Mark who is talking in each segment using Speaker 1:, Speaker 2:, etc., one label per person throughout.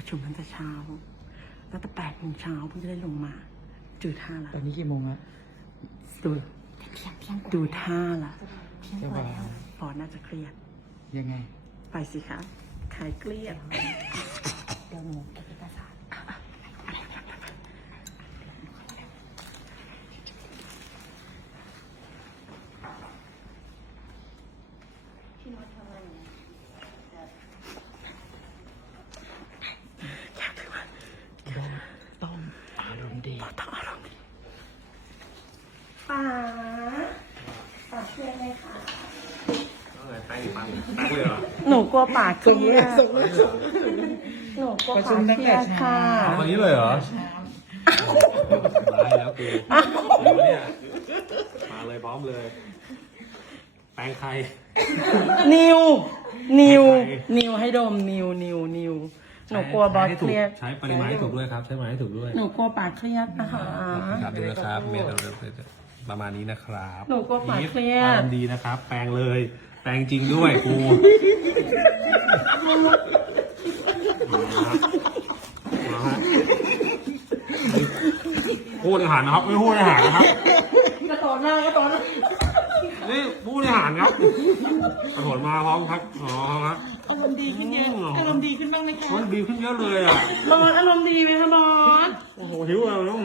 Speaker 1: ชุมตั้งแต่เช้าตั้งแต่8 โมงเช้าเพิ่งจะได้ลงมาดูท่าละ
Speaker 2: ตอนนี้กี่โมงแล้ว
Speaker 1: ดู
Speaker 3: เที่ยงกว่า
Speaker 1: ดูท่าละ
Speaker 3: เที่ยงกว่าแล้ว
Speaker 1: ปอน่าจะเครียด
Speaker 2: ยังไง
Speaker 1: ไปสิคะใครเครียด
Speaker 3: เดี๋ยวหนูเก็บเอกสารพี่น้อยทำอะไรเนี่ย
Speaker 1: อยากถือว่า
Speaker 2: ต้องอารมณ์ดี
Speaker 1: ต้องอารมณ์ดีป๋าเครียดไหมคะ
Speaker 4: แป้งเลยเหรอ
Speaker 1: หนูกลัวป๋าเครียด
Speaker 2: ส่งเลย
Speaker 1: หนูกลัว
Speaker 2: ประชุ
Speaker 1: ป๋าม
Speaker 2: ตั้ง
Speaker 1: เครี
Speaker 2: แต่
Speaker 1: ยด
Speaker 2: เช้า
Speaker 1: ค่ะ
Speaker 4: เอาอย่างนี้เลยเหรอ
Speaker 2: เช้า
Speaker 4: ร้ายแล้วกูเนี่ยมาเลยพร้อมเลย แป้งใคร
Speaker 1: นิวนิว
Speaker 4: ใคร
Speaker 1: นิวให้ดมนิวหนูกลัวบอสเครียด
Speaker 4: ใช้ปริมาณให้ถูกด้วยครับ ใช้ปริมาณให้ถูกด้วย
Speaker 1: หนูกลัวป๋าเครียดนะคะ
Speaker 4: ครับดูนะครับเมตรประมาณนี้นะครับ
Speaker 1: หนูกลัวป๋าเครียด
Speaker 4: อารมณ์ดีนะครับ แปลงเลย แปลงจริงด้วยกูมาฮะพูดอาหารนะครับ ไม่พูดอาหารนะครับ
Speaker 1: กระโดดหน้ากระโดดหน้า
Speaker 4: นี่ผู้บริหารครับกระโดดมาพร้อมครับอ๋อครับ
Speaker 1: อารมณ์ดีขึ้นเยอะอารมณ์ดีขึ้นบ้างไหมคะ
Speaker 4: มันดีขึ้นเยอะเลยอ่ะ
Speaker 1: บอสอารมณ์ดีไหมคะบอส
Speaker 4: โอ้โหหิวอ่ะแล้ว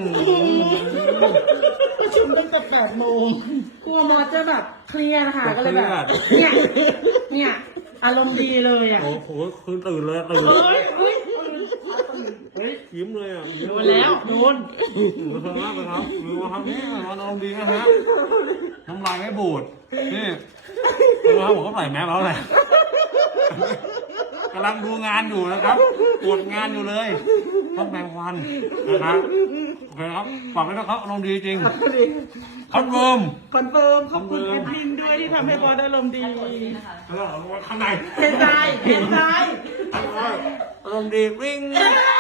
Speaker 2: ประชุมตั้งแต่8 โมง
Speaker 1: กลัวบอสจะแบบเครียดนะคะก็เลยแบบเนี่ยอารมณ์ดีเลยอ่ะ
Speaker 4: โอ้โหคืนตื่นเลยตื่น
Speaker 1: เฮ้ย
Speaker 4: เฮ้ยยิ้มเลยอ่ะยิ้ม
Speaker 1: โดนแล้วโดน
Speaker 4: หนูครับไปครับหนูมาทำนี่นอนอารมณ์ดีนะฮะน้ำลายไม่บูดนี่แล้วผมก็ใส่แมสแล้วแหละกำลังดูงานอยู่นะครับตรวจงานอยู่เลยต้องแบ่งวันนะครับโอเคครับฝากไว้นะครับอารมณ์ดีจริงคอนเฟิร์ม
Speaker 1: คอนเฟิร์มขอบคุณแอดมินด้วยที่ทำให้บอสอารมณ์ดี
Speaker 4: แล้วข้างใน
Speaker 1: เห็นใจ
Speaker 4: อารมณ์ดีวิ่ง